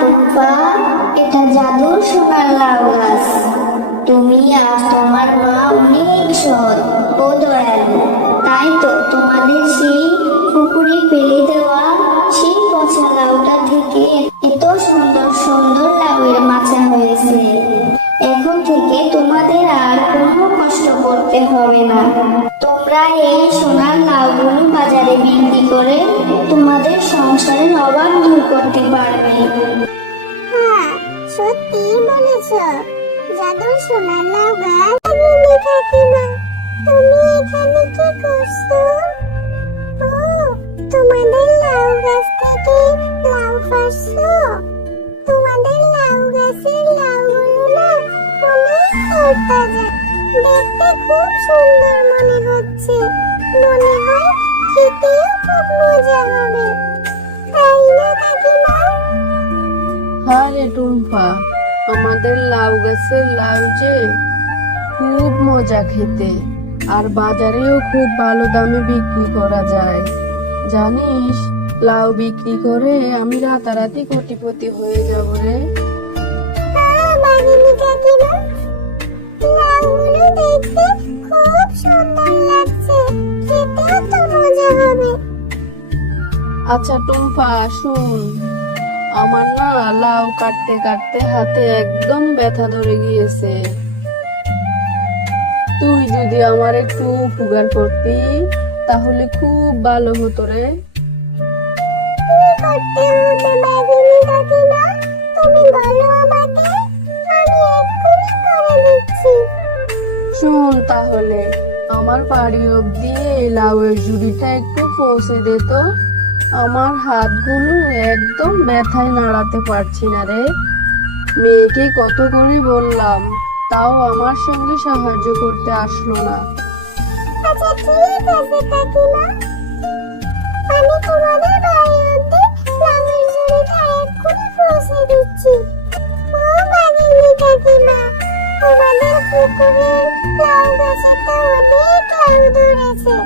টুম্পা, এটা জাদুর সোনার লাউ গাছ। তুমি আর তোমার মা অনেক সৎ ও দয়ালু, তাই তো তোমাদের সেই পুকুরে ফেলে দেওয়া সেই পচা লাউটা থেকে এত সুন্দর সুন্দর লাউয়ের মাচা হয়েছে। এখন থেকে তোমাদের আর কোনো কষ্ট করতে হবে না। তোমরা এই সোনার লাউগুলো বাজারে বিক্রি করে তোমাদের সংসারের অভাব দূর করতে পারবে। হ্যাঁ, সত্যি বলেছ। জাদুর সোনার লাউ গাছ। কাকিমা, তুমি এখানে কি করছো? ও, তোমাদের লাউ গাছ থেকে লাউ পাড়ছো? তোমাদের লাউ গাছের লাউগুলো না অনেক তরতাজা, দেখতে খুব সুন্দর মনে হচ্ছে। মনে হয় খেতেও খুব মজা হবে, তাই না কাকিমা? হ্যাঁ রে টুম্পা, আমাদের লাউ গাছের লাউ যে খুব মজা খেতে, আর বাজারেও খুব ভালো দামে বিক্রি করা যায়। জানিস, লাউ বিক্রি করে আমি রাতারাতি কোটিপতি হয়ে যাব রে। হ্যাঁ বাঘিনী কাকিমা, লাউগুলো দেখতে খুব সুন্দর লাগছে, খেতেও তো মজা হবে। আচ্ছা টুম্পা শুন, আমার না লাউ কাটতে কাটতে হাতে একদম ব্যথা ধরে গিয়েছে। তুই যদি আমার একটু উপকার করতি তাহলে খুব ভালো হতো রে। কি করতে হবে বাঘিনী কাকিমা? তুমি বলো আমাকে, আমি এক্ষুনি করে দিচ্ছি। শোন তাহলে, আমার বাড়ি অব্দি এই লাউয়ের ঝুড়িটা একটু পৌঁছে দে তো। আমার হাতগুলো একদম ব্যথায় নাড়াতে পারছি না রে। মেয়েকে কত করে বললাম, তাও আমার সঙ্গে সাহায্য করতে আসলো না। আচ্ছা ঠিক আছে কাকিমা, আমি তোমাদের বাড়ি অব্দি লাউয়ের ঝুড়িটা এক্ষুনি পৌঁছে দিচ্ছি। ও বাঘিনী কাকিমা, তোমাদের পুকুরের লাউ গাছে তো অনেক লাউ ধরেছে।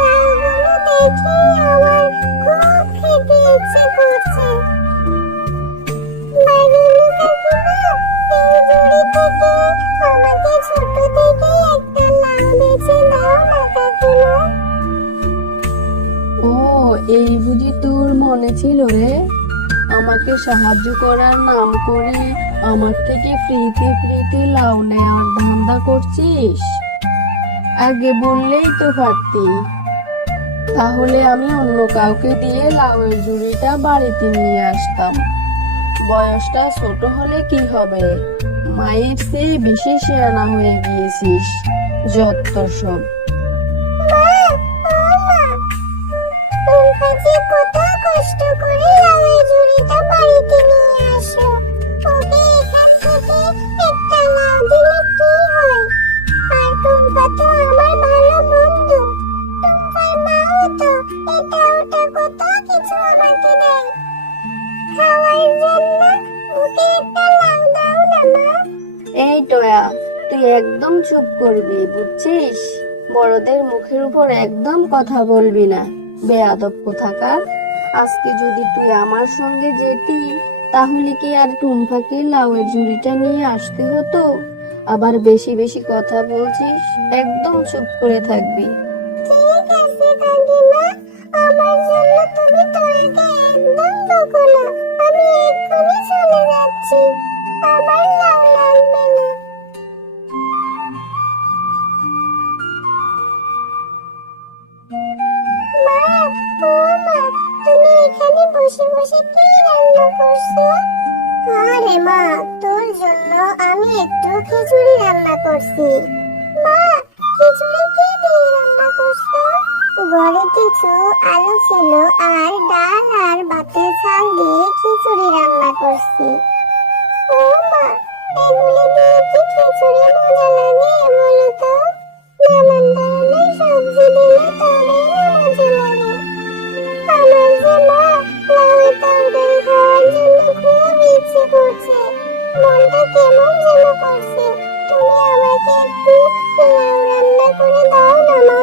লাউগুলো দেখে আমার খুব খেতে ইচ্ছে করছে। বাঘিনী কাকিমা, এই ঝুড়ি থেকে আমাকে ছোট থেকে একটা লাউ বেছে দাও না কাকিমা। ও, এই বুঝি তোর মনে ছিল রে? আমাকে সাহায্য করার নাম করে আমার থেকে ফ্রিতে ফ্রিতে লাউ নেওয়ার ধান্দা করছিস? আগে বললেই তো পারতি, তাহলে আমি অন্য কাউকে দিয়ে লাউয়ের ঝুড়িটা বাড়িতে নিয়ে আসতাম। বয়সটা ছোট হলে কি হবে, মায়ের চেয়ে বেশি শেয়ানা হয়ে গিয়েছিস। যত সব। মা, ও মা, টুম্পা যে কত কষ্ট করে লাউয়ের ঝুড়িটা বাড়িতে নিয়ে আসলো। ওকে এখান থেকে একটা লাউ দিলে কি হয়? আর টুম্পা তো আমার ভালো বন্ধু। টুম্পার মাও তো এটা ওটা কত কিছু আমাকে দেয় খাওয়ার জন্য। ওকে একটা লাউ দাও না মা। এই টয়া, তুই একদম চুপ করবি, বুঝছিস? বড়দের মুখের উপর একদম কথা বলবি না, বেয়াদব কোথাকার। আজকে যদি তুই আমার সঙ্গে যেতি তাহলে কি আর টুম্পাকে লাউয়ের ঝুড়িটা নিয়ে আসতে হতো? আবার বেশি বেশি কথা বলছিস, একদম চুপ করে থাকবি। ঠিক আছে কাকিমা, আমার জন্য তুমি তোয়াকে একদম বকো না। আমি এক্ষুনি চলে যাচ্ছি, আমার লাউ লাগবে না। মা, ও মা, তুমি এখানে বসে বসে কি রান্না করছো? আরে মা, তোর জন্য আমি একটু খিচুড়ি রান্না করছি। মা, খিচুড়ি কি দিয়ে রান্না করছো? ঘরে কিছু আলু ছিল আর ডাল আর ভাতের চাল দিয়ে খিচুড়ি রান্না করছি। ও মা, এগুলি দিয়ে কি খিচুড়ি মজা লাগে বলো তো? নানান ধরনের সবজি দিলে তবেই না মজা লাগে। আমার যে মা লাউয়ের তরকারি খাওয়ার জন্য খুব ইচ্ছে করছে, মনটা কেমন যেন করছে। তুমি আমাকে একটু লাউ রান্না করে দাও না মা।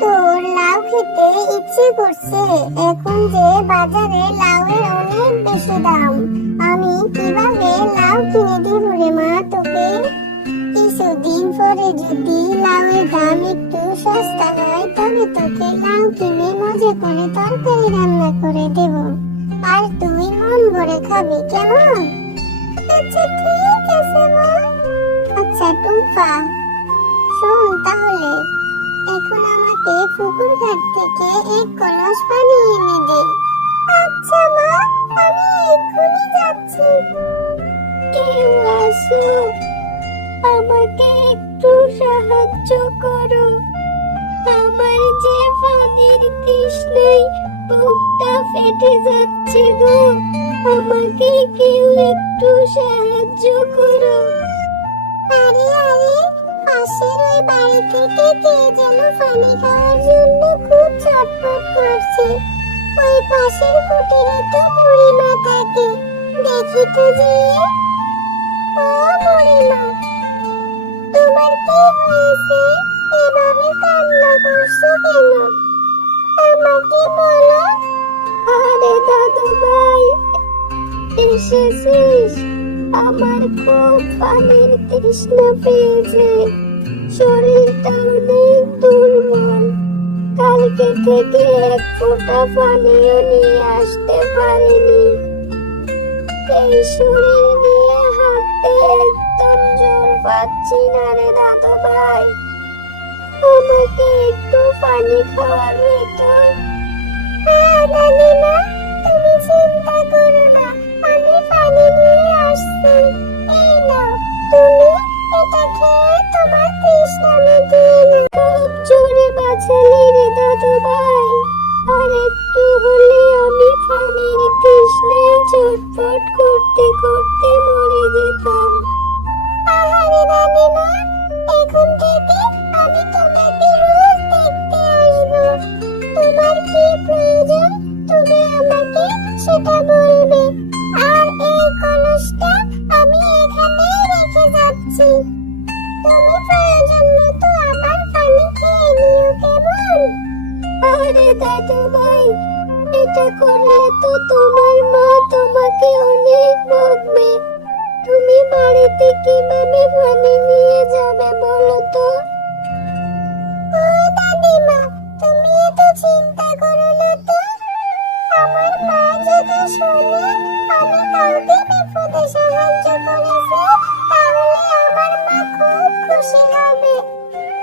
তোর লাউ খেতে ইচ্ছে করছে, এখন যে বাজারে লাউয়ের অনেক বেশি দাম। আমি কিভাবে লাউ কিনে দিব রে মা তোকে? কিছুদিন পরে যদি লাউয়ের দাম একটু সস্তা হয় তবে তোকে লাউ কিনে মজা করে তরকারি রান্না করে দেব, আর তুই মন ভরে খাবি, কেমন? আচ্ছা ঠিক আছে মা। আচ্ছা টুম্পা, শোন তাহলে, এখন আমাকে পুকুর ঘাট থেকে এক কলস পানি এনে দে। আচ্ছা মা, আমি এক্ষুনি যাচ্ছি। কেউ আসো, আমাকে একটু সাহায্য করো। আমার যে পানির তৃষ্ণায় বুকটা ফেটে যাচ্ছে গো, আমাকে কেউ একটু সাহায্য করো। আরে আরে, পাশের ওই বাড়ি থেকে কে যেন পানি খাওয়ার জন্য খুব ছটফট করছে। ওই পাশের কুটিরে তো বুড়িমা থাকে, দেখি তো যে। ও বুড়িমা, তোমার কি হয়েছে? এভাবে কান্না করছো কেন? আমাকে বলো। আরে দাদু ভাই, এসেছিস? আমার খুব পানির তৃষ্ণা পেয়েছে, শরীরটা অনেক দুর্বল। কালকে থেকে এক ফোঁটা পানিও নিয়ে আসতে পারিনি। এই শরীর নিয়ে হাঁটতে একদম জোর পাচ্ছি না রে দাদু ভাই, আমাকে একটু পানি খাওয়াবে তো? হ্যাঁ দাদিমা, তুমি চিন্তা করো না, আমি পানি নিয়ে আসছি। এই নাও, তুমি এটা খেয়ে তোমার তৃষ্ণা মিটিয়ে নাও। খুব জোরে বাঁচালি রে দাদু ভাই, আর একটু হলে আমি পানির তৃষ্ণায় ছটফট করতে করতে মরে যেতাম। আহারে দাদিমা, এখন থেকে আমি তোমাকে রোজ দেখতে আসবো। তোমার কি প্রয়োজন তুমি আমাকে সেটা বলবে, আর এই কলসটা আমি এখানেই রেখে যাচ্ছি। তুমি প্রয়োজন মতো আবার পানি খেয়ে নিও, কেমন? আরে দাদু ভাই, এটা করলে তো তোমার মা তোমাকে অনেক বকবে। তুমি বাড়িতে কিভাবে পানি নিয়ে যাবে বলো তো? ও দাদিমা, তুমি এত চিন্তা করো না তো। আমার মা যদি শোনে আমি কাউকে বিপদে সাহায্য করেছি, তাহলে আমার মা খুব খুশি হবে।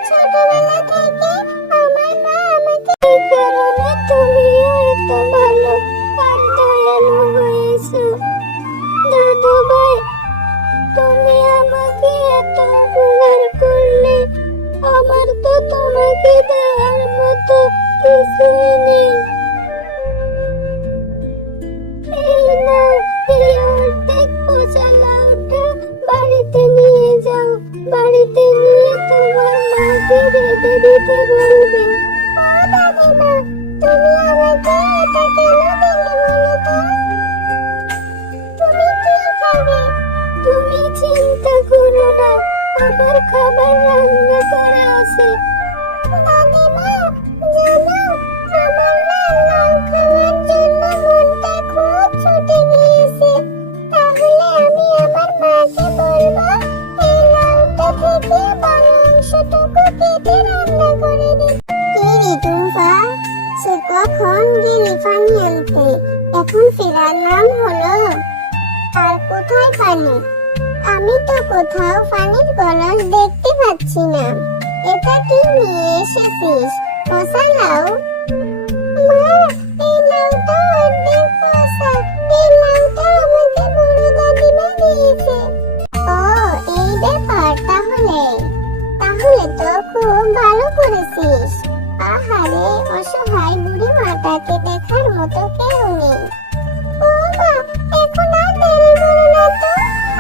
ছোটবেলা থেকে আমার মা আমাকে এই কারণে তুমিও এত ভালো আর দয়ালু হয়েছো। দাদু ভাই, তুমি আমাকে এত উপকার করলে, আমার তো তোমাকে দেওয়ার মতো কিছুই নেই। এই নাও, এই অর্ধেক পচা লাউটা বাড়িতে নিয়ে যাও। বাড়িতে নিয়ে তোমার মাকে রেঁধে দিতে বলবে। ও দাদিমা, তুমি আমাকে এটা কেন দিলে বলো তো? তুমি কি খাবে? তুমি চিন্তা করো না, আমার খাবার রান্না করা আছে। দাদিমা, জানো, আমার না লাউ খাওয়ার জন্য মনটা খুব ছুটে গিয়েছে। তাহলে আমি আমার মাকে বলবো এই লাউটা থেকে বড় অংশটুকু কেটে রান্না করে দিতে। কি রে টুম্পা, সে কখন গেলি পানি আনতে? এখন ফেরার নাম হলো? আর কোথায় পানি? আমি তো কোথাও পানির কলস দেখতে পাচ্ছি না। এটা কি নিয়ে এসেছিস? পচা লাউ? মা, এই লাউটা অর্ধেক পচা। এই লাউটা আমাকে বড় দাদিমা দিয়েছে। ও, এই ব্যাপার তাহলে। তাহলে তো খুব ভালো করেছিস। আহারে, অসহায় বুড়ি মাটাকে দেখার মতো কেউ নেই। ও মা, এখন আর দেরি করো না তো,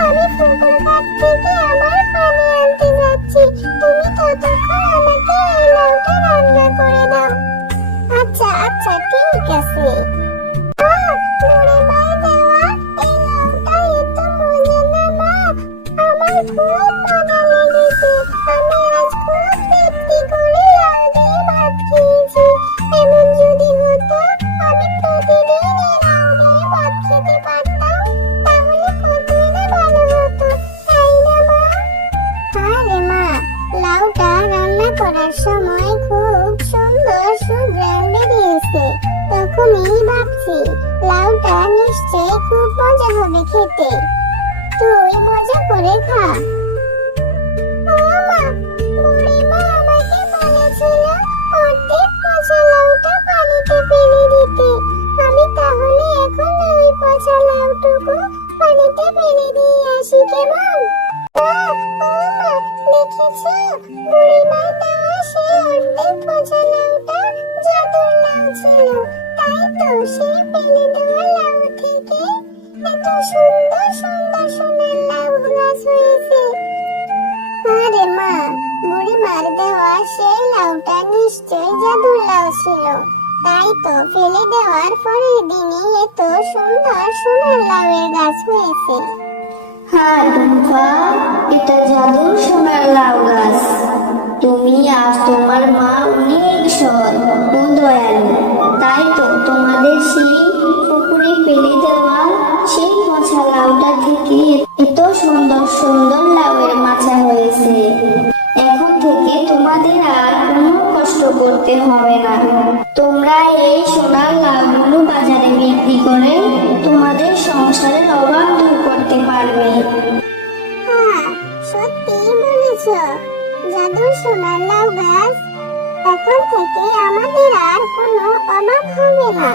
আমি পুকুর ঘাট থেকে আমার পানি আনতে যাচ্ছি। তুমি ততক্ষণ আমাকে এই লাউটা রান্না করে দাও। আচ্ছা আচ্ছা, ঠিক আছে। এখনই ভাবছি লাউটা নিশ্চয়ই খুব মজা হবে খেতে। তুই মজা করে খা। ও মা, বুড়িমা আমাকে বলেছিল অর্ধেক পচা লাউটা পানিতে ফেলে দিতে। আমি তাহলে এখন ওই পচা লাউটুকু পানিতে ফেলে দিয়ে আসি, কেমন? ও মা, দেখেছো বুড়িমার দেওয়া সেই অর্ধেক পচা লাউটা জাদুর লাউ ছিল। তাই তো সেই ফেলে দেওয়া লাউ থেকে এত সুন্দর সুন্দর সোনার লাউ গাছ হয়েছে। আরে মা, বুড়িমার দেওয়া সেই লাউটা নিশ্চয়ই জাদুর লাউ ছিল। তাই তো ফেলে দেওয়ার পরের দিনই এত সুন্দর সোনার লাউয়ের গাছ হয়েছে। হ্যাঁ টুম্পা, এটা জাদুর সোনার লাউ গাছ। তুমি আজ তোমার মা অনেক সৎ ও দয়ালু। তাই তো তোমাদের সেই পুকুরে ফেলে দেওয়া সেই পচা লাউটা থেকে এত সুন্দর সুন্দর লাউয়ের মাচা হয়েছে। এখন থেকে তোমাদের আর কোনো কষ্ট করতে হবে না। তোমরা এই সোনার লাউগুলো বাজারে বিক্রি করে তোমাদের সংসারের অভাব দূর করতে পারবে। হ্যাঁ, সত্যি বলেছ, জাদুর সোনার লাউ গাছ। এখন থেকে আমাদের আর কোনো অভাব হবে না।